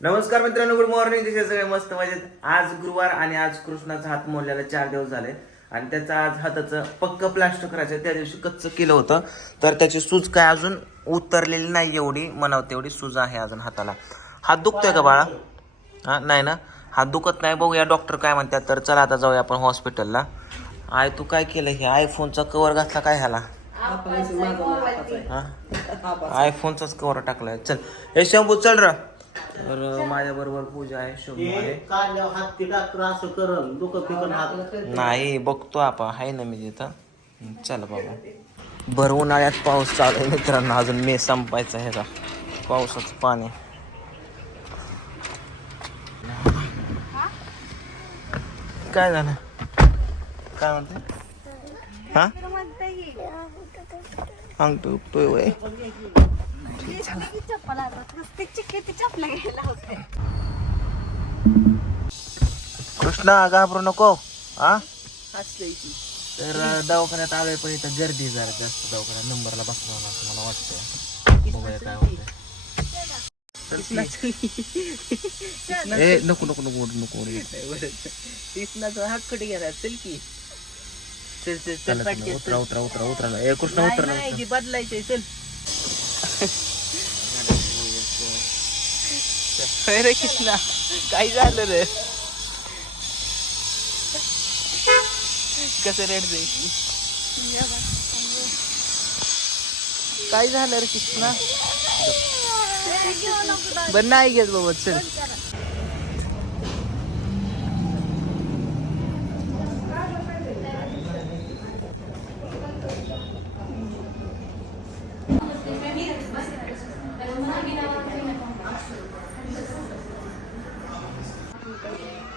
नमस्कार मित्रांनो good morning कसे सगळे? मस्त मजेत. आज गुरुवार आणि आज कृष्णाचा हात मोडल्याला चार दिवस झाले. आणि त्याचं आज हाताचं पक्क प्लास्टर करायचं त्या दिवशी कच्चं केलं होतं. तर त्याची सूज काय अजून उतरलेली नाही एवढी. म्हणावं तेवढी सूज आहे अजून हाताला. हात दुखतोय का बाळा? हा नाही ना? हात दुखत नाही. बघूया डॉक्टर काय म्हणतात. तर चला आता जाऊया आपण हॉस्पिटलला आय तू काय केलं? हे आयफोनचा कवर घातला काय ह्याला? आयफोनचाच कवर टाकलाय. चल. हे शंभू चल र. तर माझ्या बरोबर पूजा आहे शंभू आहे. नाही बघतो आपण. आहे ना मी तिथं. चल बाबा. भर उन्हाळ्यात पाऊस चालू आहे मित्रांनो. अजून मे संपायचा आहे का पावसाचं पाणी. काय झालं? काय म्हणते? हा? अंग दुखतोय वय. कृष्णा घाबरू नको हा? तर दवाखान्यात आलोय पण इथं गर्दी जरा जास्त दवाखान्यात. नंबरला बसणार असं मला वाटतंय. बघूया काय होतंय. ए नको नको नको नको ओढू. कृष्णाचा हात कुठे गेला? चल की. चल चल चला, उतरा उतरा उतरा उतरा. ए कृष्णा उतर ना उतर. बदलायचे चल. अरे कृष्णा काय झालं रे? कसं रेड काय झालं रे कृष्णा? बर नाही घेत बाबा चल.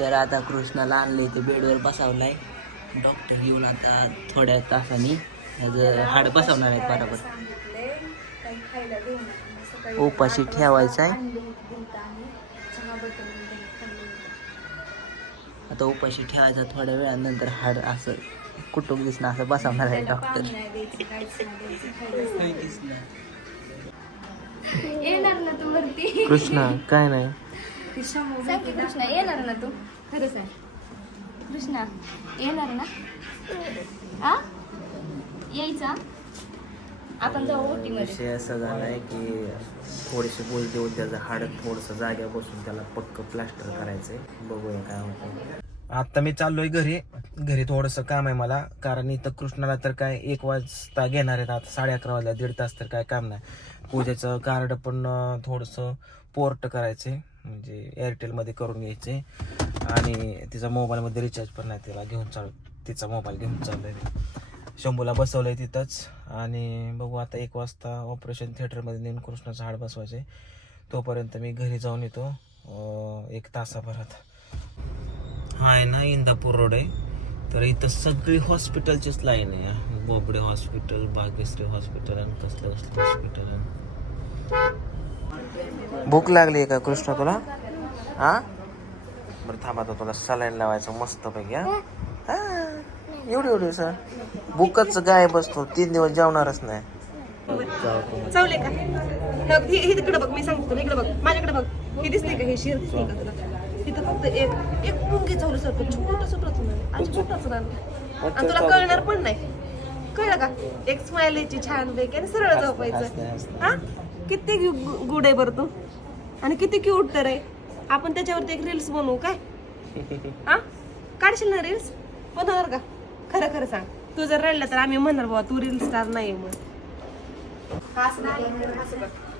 तर आता कृष्णाला आणले इथे बेडवर बसावलाय. डॉक्टर येऊन आता थोड्या तासांनी त्याचं हाड बसवणार आहेत बरोबर. उपाशी ठेवायचं आहे आता उपाशी ठेवायचा थोड्या वेळानंतर हाड असं कुटुंब दिसणं असं बसवणार आहे डॉक्टर येणार ना तू वरती. कृष्णा काय नाही. सांग की कृष्णा येणार ना तू? खरं सांग कृष्णा येणार ना? आ? यायचा आपण जाऊ ओटीमध्ये विषय असा झालाय की थोडीशी बोलते होती त्याचं हाड थोडस जाग्या बसून त्याला पक्क प्लास्टर करायचंय. बघूया काय होतं आता मी चाललोय घरी. घरी थोडंसं काम आहे मला. कारण इथं कृष्णाला तर काय एक वाजता घेणार आहेत आता. साडे अकरा वाजल्या दीड तास तर काय काम नाही. पूजेचं कार्ड पण थोडंसं पोर्ट करायचंय. म्हणजे एअरटेलमध्ये करून घ्यायचे. आणि तिचा मोबाईलमध्ये रिचार्ज पण नाही तिला घेऊन चाल तिचा मोबाईल घेऊन चाललं आहे शंभूला बसवलंय तिथंच. आणि बघू आता एक वाजता ऑपरेशन थिएटरमध्ये नेऊन कृष्णाचं हाड बसवायचे तोपर्यंत मी घरी जाऊन येतो एक तासाभरात. हा आहे ना इंदापूर रोड आहे. तर इथं सगळी हॉस्पिटलचीच लाईन आहे. बोबडे हॉस्पिटल भाग्यश्री हॉस्पिटल आणि कसलं कसलं हॉस्पिटल भूक लागली आहे का कृष्णा तुला? हा? बरं थांबा आता तुला सलाईन लावायचं मस्त पैकी हा? हा. एवढी एवढी सर. भूकच गाय बसतो तीन दिवस जेवणारच नाही. चावले का? हे- तिकडे बघ मी सांगतो इकडे बघ. माझ्याकडे बघ. हे दिसते का हे शिर? दिसते का तुला? तिथं फक्त एक एक मुंगी चावलं सारखं छोटस प्रचून आणि छोटाच रान. आणि तुला कळणार पण नाही. कळलं का? एक स्माइल यायची छान पैकी आणि सरळ झोपायचं. हा? किती गु- गुड आहे बरं तू. आणि किती क्यूट तर आहे. आपण त्याच्यावरती एक रील्स बनवू काय? हा? काढशील ना रील्स बनवणार का? खरं खरं सांग. तू जर रडला तर आम्ही म्हणणार बाबा तू रील स्टार नाही मग. हस नाही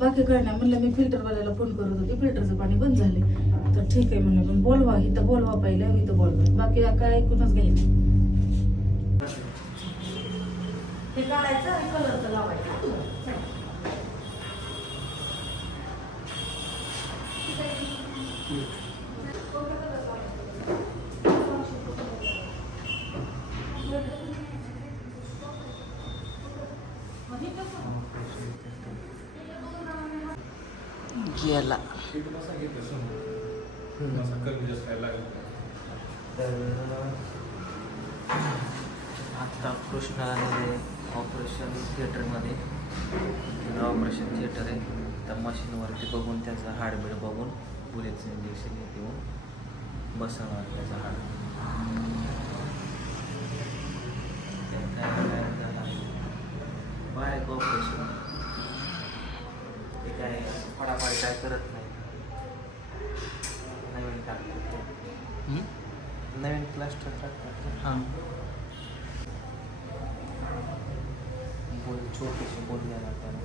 बाकी काय नाही. म्हणलं मी फिल्टरवाल्याला फोन करत होते. फिल्टरचं पाणी बंद झाले तर ठीक आहे म्हणलं पण बोलवा. इथं बोलवा पहिलं इथं बोलवा. बाकी काय ऐकूनच घ्यायचं हे काढायचं आणि कलरचं लावायचं. केला आता कृष्णा ऑपरेशन थिएटरमध्ये ऑपरेशन थिएटर आहे. त्या मशीनवरती बघून त्याचा हाडबीड बघून बुलेटचं इंजेक्शन घेऊन बसवणार त्याचा हाड. काय झाला झालं बारीक ऑपरेशन ते काय काय करत नाही. नवीन टाकतात नवीन प्लास्टर टाकतात हां. बोल छोटेसे बोललेला त्याला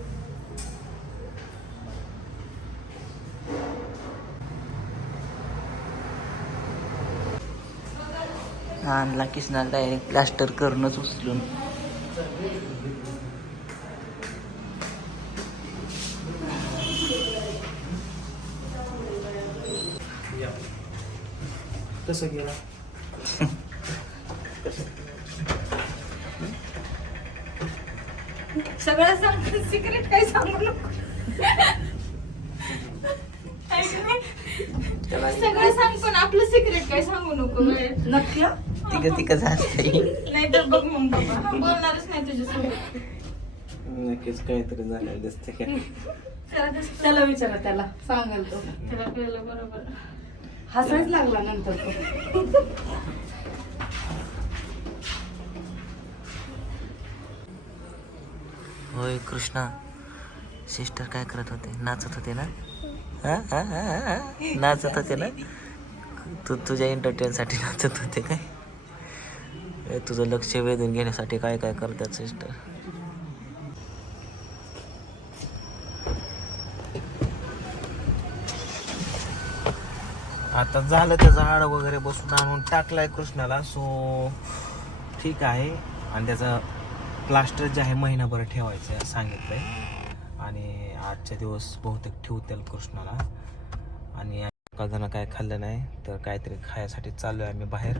आणला किसना डायरेक्ट प्लास्टर करूनच उचलून. कसं गेला? सगळं सांग सिक्रेट काही सांगू नको. सगळं सांग पण आपलं सिक्रेट काही सांगू नको नक्की? तिघ तिघ झालं नाही तर बघ मग बाबा. बोलणारच नाही तुझ्यासोबत. नक्कीच काहीतरी झालेलं दिसते कसं त्याला विचारा त्याला. सांगाल तो. त्याला कळलं बरोबर. हसायच लागला नंतर तो. होय कृष्णा. सिस्टर काय करत होते? नाचत होते ना? हा? हा, हा, हा, हा? नाचत होते ना? तू तुझ्या एंटरटेनसाठी नाचत होते काय? ए, तुझं लक्ष वेधून घेण्यासाठी काय काय करतात सिस्टर? आता झालं त्याचं हाड वगैरे बसून आणून टाकलाय कृष्णाला. सो ठीक आहे. आणि त्याचं प्लास्टर जे आहे महिनाभर ठेवायचं आहे सांगितलंय. आणि आजच्या दिवस बहुतेक ठेवतील कृष्णाला. आणि जण काय खाल्लं नाही तर काहीतरी खायसाठी चाललो आहे आम्ही बाहेर.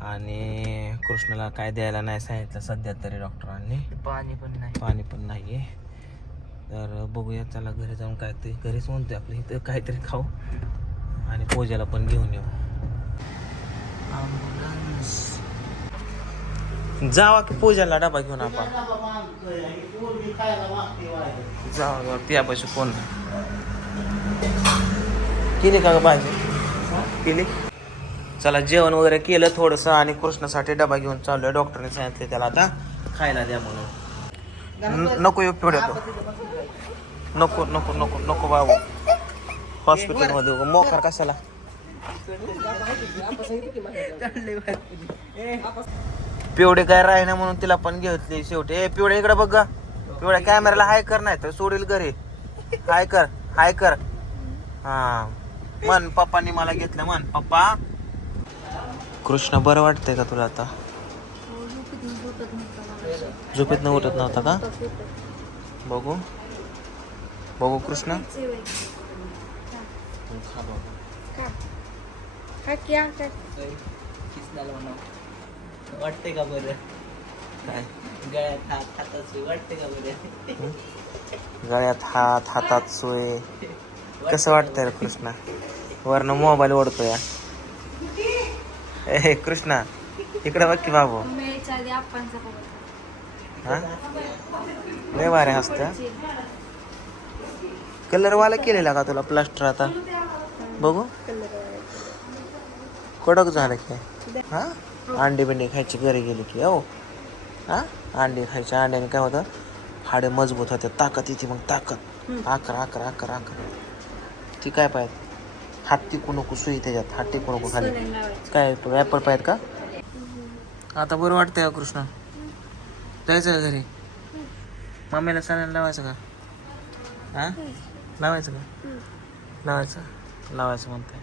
आणि कृष्णाला काय द्यायला नाही सांगितलं सध्या तरी डॉक्टरांनी. पाणी पण नाही. पाणी पण नाही आहे तर बघूया चला घरी जाऊन काहीतरी घरीच म्हणतोय आपलं इथं काहीतरी खाऊ. आणि पूजाला पण घेऊन येऊ. जावा की पूजाला डबा घेऊन आपण जावा त्यापाशी कोण केली का भाजी? केली? चला जेवण वगैरे केलं थोडंसं आणि कृष्णासाठी डबा घेऊन चाललोय. डॉक्टरने सांगितले त्याला आता खायला द्या म्हणून. नको येऊ तो. नको नको नको नको बाबू. हॉस्पिटलमध्ये मध्ये मोकार कशाला? पिवडे काय राहिना म्हणून तिला पण घेतली शेवटी. ए पिवडे इकडे बघ पिवड्या कॅमेराला हाय कर नाही तर सोडील घरी. हाय कर हाय कर. हा. मन पप्पांनी मला घेतलं मन पप्पा. कृष्ण बरं वाटतंय का तुला आता? झोपेत न उठत नव्हता का? बघू. बघू कृष्ण. किसनाला. वाटते का बरं काय गळ्यात हात हातात वाटते का बरं गळ्यात हात हातात सोय कसं वाटतंय रे कृष्णा वरनं मोबाईल ओढतो या ए कृष्णा इकडे बघ की बाबू हा लय वारे हसत कलर वाला केलेला का तुला प्लास्टर आता बघू. कडक झालं की. हा? अंडी बिंडी खायची घरी गेली की हो. हा? अंडी खायची अंड्याने काय होतं? हाडे मजबूत होते ताकद येते मग ताकद. आकर आकर आकर आकर. ती काय पाहिजे हात टिकू नको सुई त्याच्यात. हात टिकू नको खाली. काय ॲपल पाहिजेत का? आता बरं वाटतंय का कृष्ण? जायचं का घरी? मम्मीला सणाला लावायचं का? हा? लावायचं का? लावायचं? लावायचं म्हणते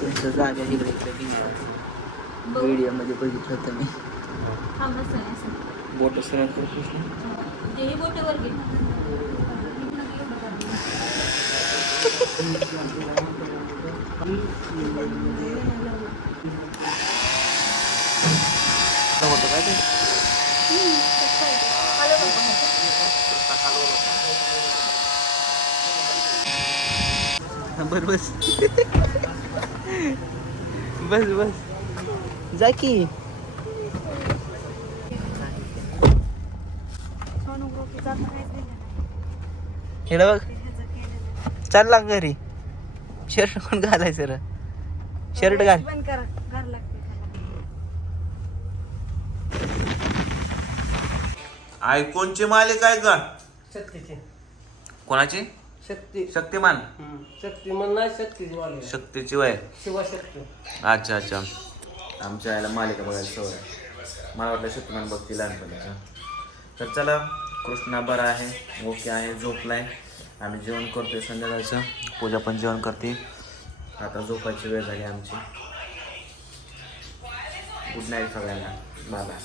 तुमचं जागा इकडे इकडे व्हिडिओमध्ये बघितलं होतं मी. हा आहे असं बोट सरळ कर कृष्ण ते बोटेवर घे बर बस बस बस जा की इकडे बघ. चालला घरी. शर्ट कोण घालायचं रे? शर्ट घाल बंद करा घर लागते आयफोनची मालिका आहे का? शक्तीची. कोणाची? शक्ती. शक्तिमान. शक्ती म्हण नाही शक्तीची वाली शक्तीची वय. शिवशक्ती अच्छा अच्छा. आमच्या याला मालिका बघायला सवय आहे. मला वाटलं शक्तिमान बघती लहानपणीचा. तर चला कृष्णा बरा आहे ओके आहे झोपलाय. आम्ही जेवण करतोय संध्याकाळचं. पूजा पण जेवण करते. आता झोपायची वेळ झाली आमची. गुड नाईट सगळ्यांना. Bye bye